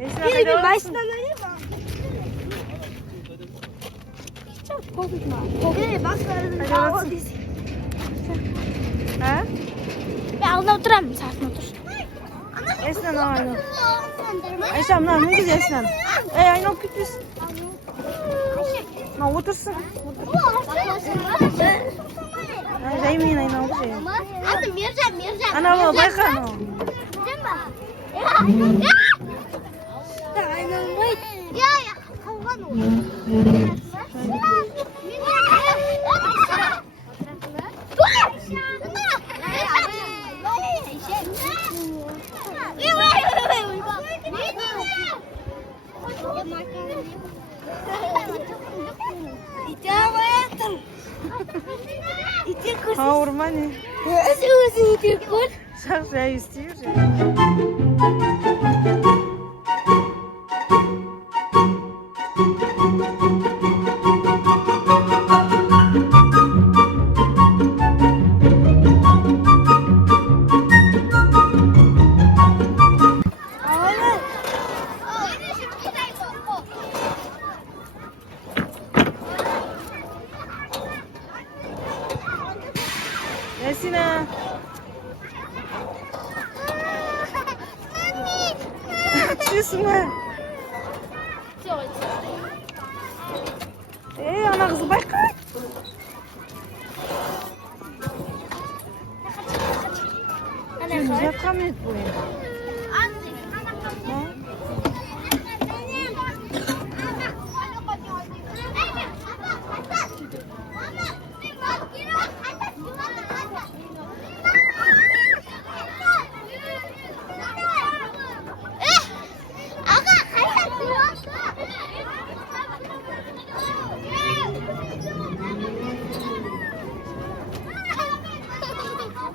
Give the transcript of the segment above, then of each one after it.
Yine bir baştan alayım mı? Çok korkma. Bak Hadi olsun. Ha? Ben alda oturam mı? Sakin otur. Esnen aynen. Ayşem lan ne güzel Esnen. Aynen kütüs. Na otursun. Zeymin aynen bir şey. Hadi Mircan. Ana baba bakar mı? Ya kavga mı oluyor? Ha ormanı. Özür Sen şey istiyorsun. Esina. Açıyorsun ha. Ana kızı bak. Güzel kamyon bu.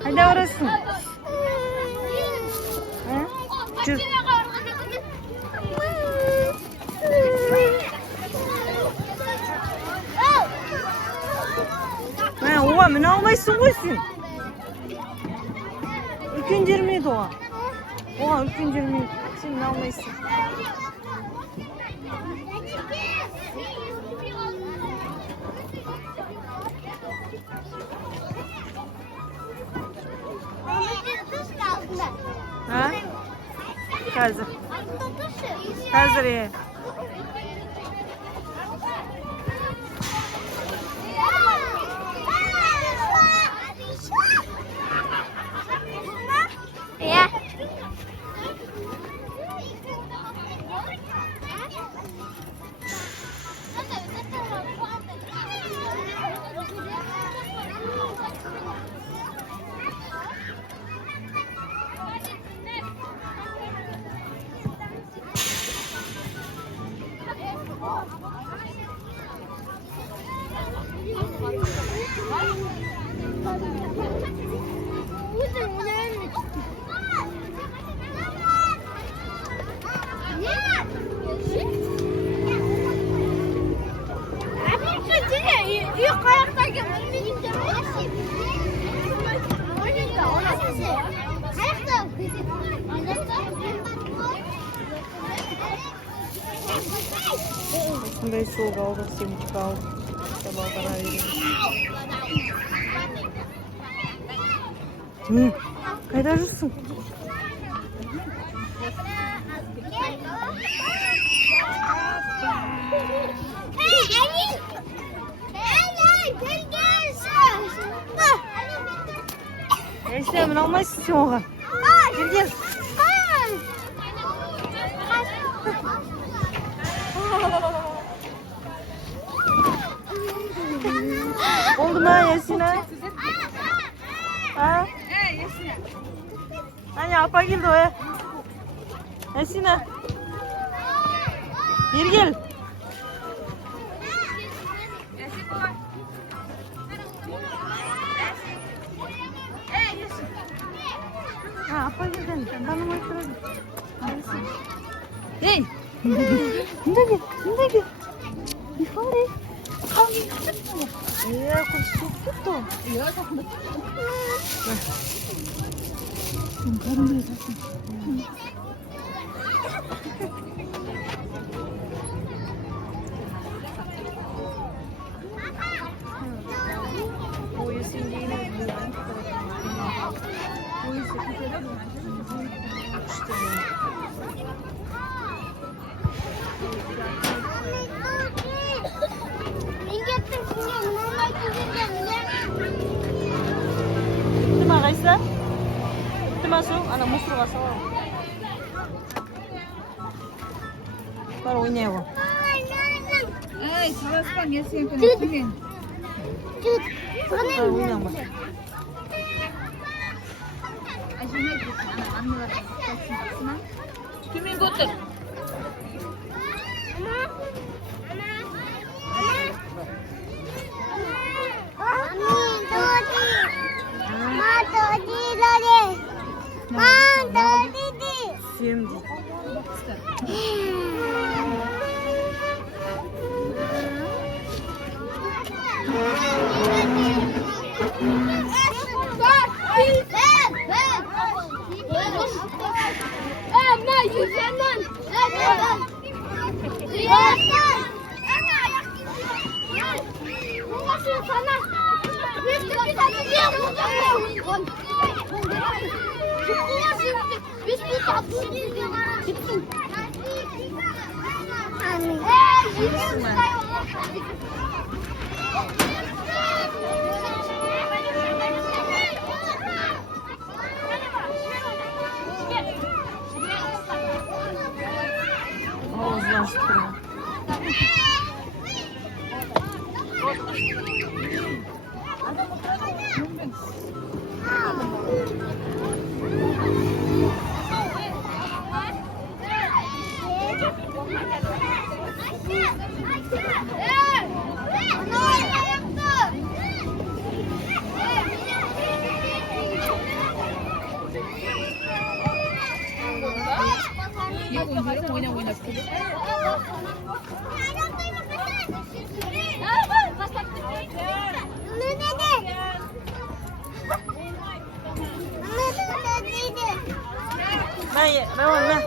Hadi orası. Çık. Oha ne almayısın koysun. Ülkün cirmiydi oha. Oha ülkün cirmiydi. Şimdi ne almayısın. Ha? Hazır. Hazır ya. Ya. Yok ayaktayken Ben soğuk aldım, simit aldım. Sabah kadar yedim. Hı, kaydarsın. Neyse ben almayı istiyorum oğa. Gel. Oldu mu Yesina? Ha? Yesina. Hani apa geldi o ya? Yesina. Bir gel. Ha apa geldi. Ben onu oturayım. Hey. Ndagi. Ifade. Ya kuşu tuttu. Ya takma. Karın Aisyah. Itu masuk, anak musuh masuk. Baru ini ya, Ay, sabes pa niya siya pinagpilin. baru ini yang Ay, siya may gusto. Ano ba ito? Kimin gusto? Şimdi. Ağızlaştırma. 뭐냐. Baik, rawon lah.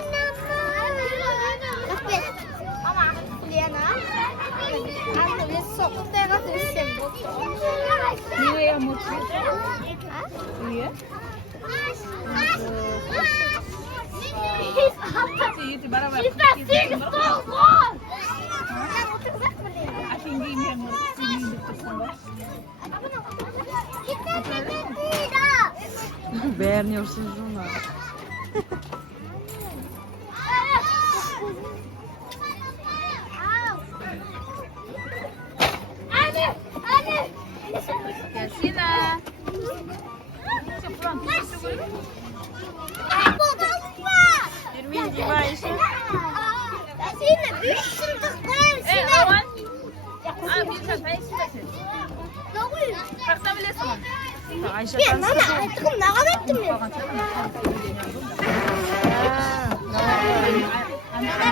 Niye mutlu? Niye? Sige, barabar. Aking game yan mo. Sinilip ko sa Beğenmiyorsun Zuna. Sina. Ermin gibi Ayşe. Awan. Bisa tayo sila. Bakabilirsin. Ayşe Ya tanesi. nana artık 나가랬지 Ano?